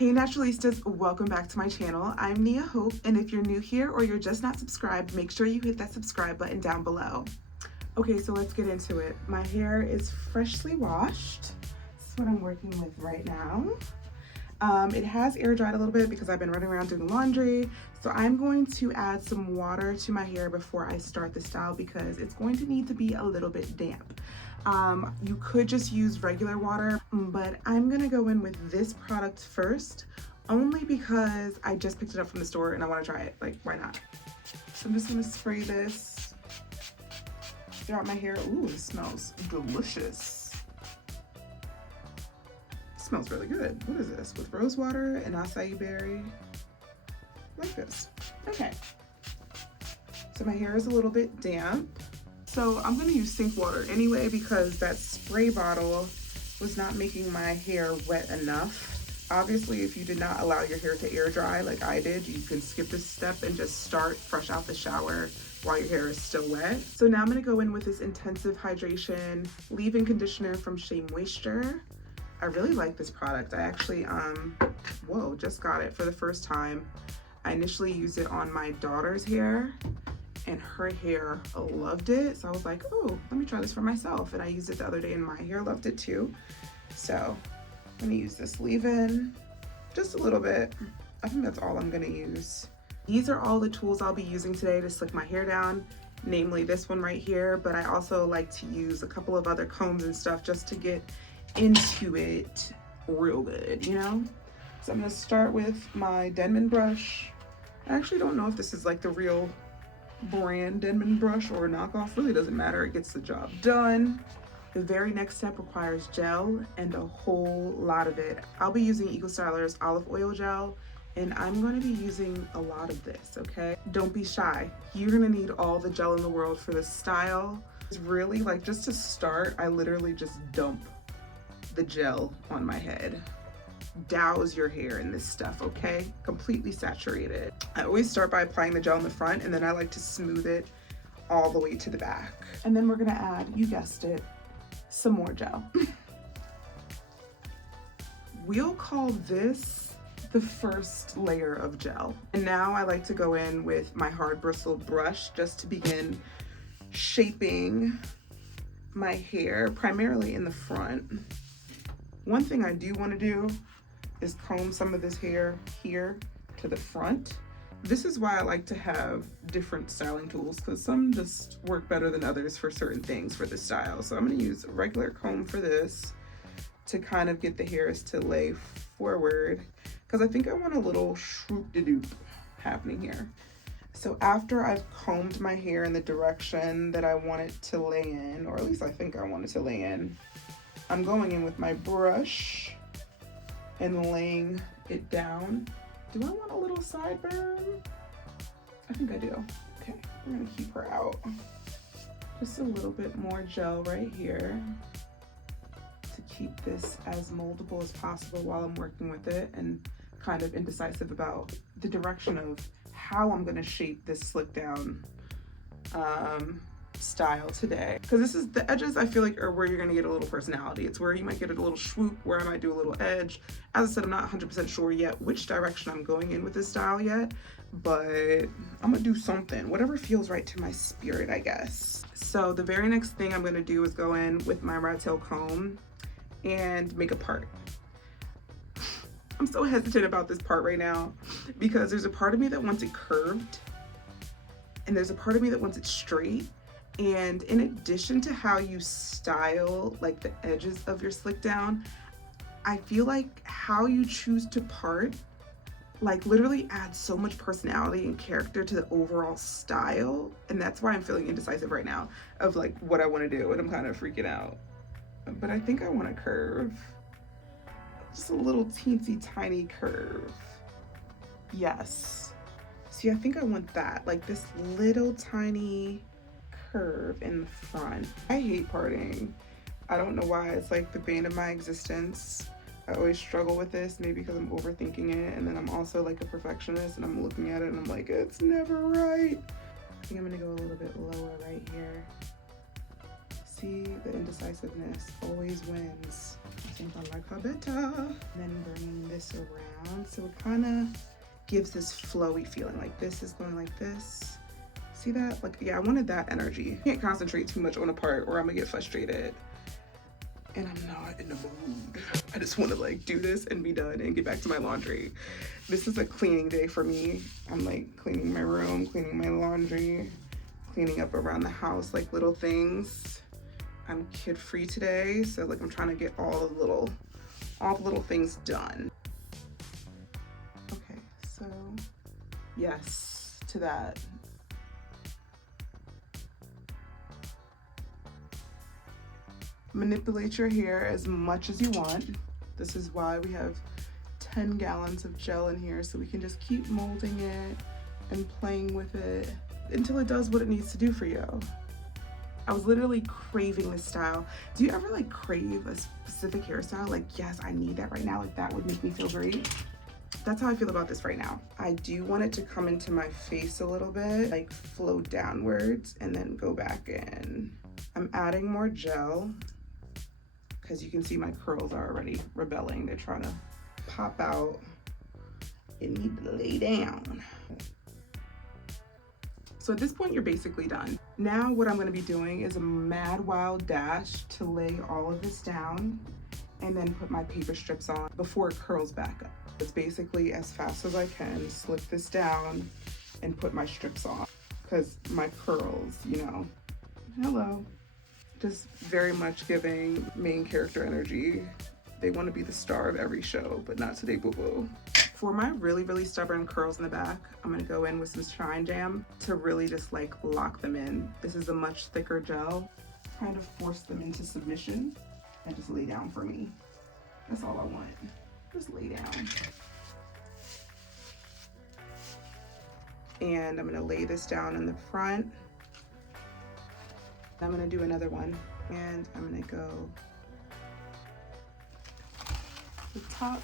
Hey Naturalistas, welcome back to my channel. I'm Nia Hope, and if you're new here or you're just not subscribed, make sure you hit that subscribe button down below. Okay, so let's get into it. My hair is freshly washed. This is what I'm working with right now. It has air dried a little bit because I've been running around doing laundry. So I'm going to add some water to my hair before I start the style because it's going to need to be a little bit damp. You could just use regular water, but I'm gonna go in with this product first, only because I just picked it up from the store and I wanna try it. Like, why not? So I'm just gonna spray this throughout my hair. Ooh, it smells delicious. It smells really good. What is this? With rose water and acai berry. Like this. Okay. So my hair is a little bit damp. So I'm gonna use sink water anyway because that spray bottle was not making my hair wet enough. Obviously, if you did not allow your hair to air dry like I did, you can skip this step and just start fresh out the shower while your hair is still wet. So now I'm gonna go in with this Intensive Hydration Leave-In Conditioner from Shea Moisture. I really like this product. I actually, just got it for the first time. I initially used it on my daughter's hair, and her hair loved it. So I was like, oh, let me try this for myself. And I used it the other day and my hair loved it too. So I'm gonna use this leave-in, just a little bit. I think that's all I'm gonna use. These are all the tools I'll be using today to slick my hair down, namely this one right here, but I also like to use a couple of other combs and stuff just to get into it real good, you know? So I'm gonna start with my Denman brush. I actually don't know if this is like the real brand Denman brush or knockoff, really doesn't matter, it gets the job done. The very next step requires gel, and a whole lot of it. I'll be using Eco Styler's olive oil gel, and I'm going to be using a lot of this, okay? Don't be shy. You're gonna need all the gel in the world for this style. It's really like, just to start, I literally just dump the gel on my head. Douse your hair in this stuff, okay? Completely saturate it. I always start by applying the gel in the front, and then I like to smooth it all the way to the back. And then we're gonna add, you guessed it, some more gel. We'll call this the first layer of gel. And now I like to go in with my hard bristled brush just to begin shaping my hair, primarily in the front. One thing I do want to do is comb some of this hair here to the front. This is why I like to have different styling tools, because some just work better than others for certain things for this style. So I'm going to use a regular comb for this to kind of get the hairs to lay forward, because I think I want a little shroop-de-doop happening here. So after I've combed my hair in the direction that I want it to lay in, or at least I think I want it to lay in, I'm going in with my brush and laying it down. Do I want a little sideburn? I think I do. Okay, we're gonna keep her out. Just a little bit more gel right here to keep this as moldable as possible while I'm working with it, and kind of indecisive about the direction of how I'm gonna shape this slick down style today, because this is the edges I feel like are where you're gonna get a little personality. It's where you might get a little swoop, where I might do a little edge. As I said, I'm not 100% sure yet which direction I'm going in with this style yet, but I'm gonna do something, whatever feels right to my spirit, I guess. So the very next thing I'm gonna do is go in with my rat tail comb and make a part. I'm so hesitant about this part right now because there's a part of me that wants it curved and there's a part of me that wants it straight. And in addition to how you style like the edges of your slick down, I feel like how you choose to part like literally adds so much personality and character to the overall style. And that's why I'm feeling indecisive right now of like what I want to do, and I'm kind of freaking out. But I think I want a curve. Just a little teensy tiny curve. Yes. See, I think I want that, like this little tiny curve in the front. I hate parting. I don't know why, it's like the bane of my existence. I always struggle with this, maybe because I'm overthinking it, and then I'm also like a perfectionist and I'm looking at it and I'm like, it's never right. I think I'm gonna go a little bit lower right here. See, the indecisiveness always wins. I think I like her better. And then bringing this around, so it kind of gives this flowy feeling. Like this is going like this. See that? Like, yeah, I wanted that energy. Can't concentrate too much on a part or I'm gonna get frustrated. And I'm not in the mood. I just want to like do this and be done and get back to my laundry. This is a cleaning day for me. I'm like cleaning my room, cleaning my laundry, cleaning up around the house, like little things. I'm kid free today, so like I'm trying to get all the little things done. Okay, so yes to that. Manipulate your hair as much as you want. This is why we have 10 gallons of gel in here, so we can just keep molding it and playing with it until it does what it needs to do for you. I was literally craving this style. Do you ever like crave a specific hairstyle? Like, yes, I need that right now. Like that would make me feel great. That's how I feel about this right now. I do want it to come into my face a little bit, like flow downwards and then go back in. I'm adding more gel because you can see my curls are already rebelling. They're trying to pop out and need to lay down. So at this point, you're basically done. Now what I'm gonna be doing is a mad wild dash to lay all of this down and then put my paper strips on before it curls back up. It's basically as fast as I can, slip this down and put my strips on because my curls, you know, hello. Just very much giving main character energy. They want to be the star of every show, but not today, boo-boo. For my really, really stubborn curls in the back, I'm gonna go in with some Shine Jam to really just like lock them in. This is a much thicker gel. Kind of force them into submission and just lay down for me. That's all I want. Just lay down. And I'm gonna lay this down in the front. I'm gonna do another one and I'm gonna go to the top.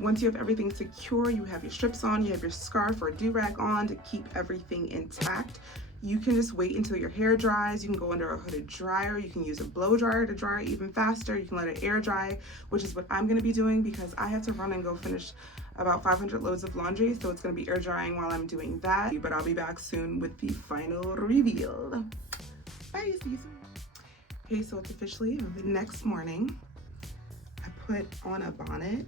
Once you have everything secure, you have your strips on, you have your scarf or do-rag on to keep everything intact. You can just wait until your hair dries. You can go under a hooded dryer. You can use a blow dryer to dry it even faster. You can let it air dry, which is what I'm gonna be doing because I had to run and go finish about 500 loads of laundry. So it's gonna be air drying while I'm doing that. But I'll be back soon with the final reveal. Bye, see you soon. Okay, so it's officially the next morning. I put on a bonnet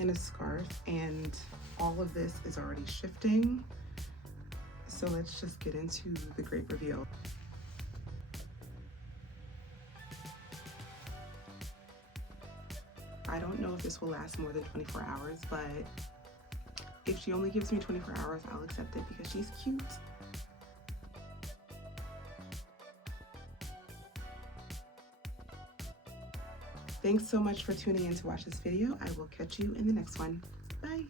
and a scarf and all of this is already shifting. So let's just get into the great reveal. I don't know if this will last more than 24 hours, but if she only gives me 24 hours, I'll accept it because she's cute. Thanks so much for tuning in to watch this video. I will catch you in the next one. Bye.